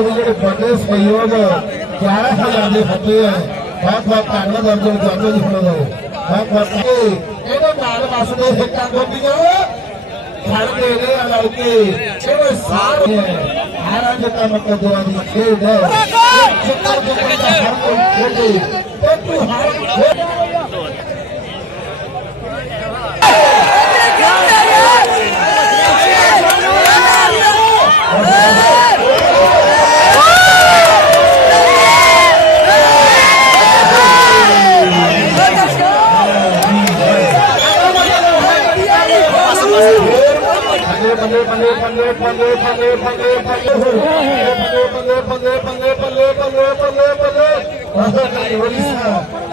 ਦੇ ਜਿਹੜੇ ਵੱਡੇ ਸਹਿਯੋਗ 11,000 ਦੇ ਫੱਟੇ ਆ ਬਹੁਤ ਬਹੁਤ ਧੰਨਵਾਦ ਅਰਜਨ ਜਾਦੂ ਜੀ ਫੜੋ ਬਹੁਤ ਬਹੁਤ ਇਹਦੇ ਨਾਲ ਵਸਦੇ ਹਿੱਕਾਂ ਗੋਪੀਆਂ ਖੜਦੇ ਨੇ ਅਲੌਕੇ ਜਿਹੜੇ ਸਾਰੇ ਹਾਰਾਂ ਜਿੱਤਾਂ ਮਕਦਰਾਂ ਦੀ ਖੇਡ ਹੈ ਜਿੱਤਾਂ ਜਿੱਤਾਂ ਹਰ ਕੋਈ ਖੇਡੇ ਤੇ ਤੂੰ ਹਰ ਬੱਲੇ ਬੱਲੇ ਬੱਲੇ ਬੱਲੇ ਬੱਲੇ ਬੱਲੇ ਬੱਲੇ ਬੱਲੇ ਬੱਲੇ ਬੱਲੇ ਬੱਲੇ ਬੱਲੇ ਬੱਲੇ ਬੱਲੇ ਬੱਲੇ ਬੱਲੇ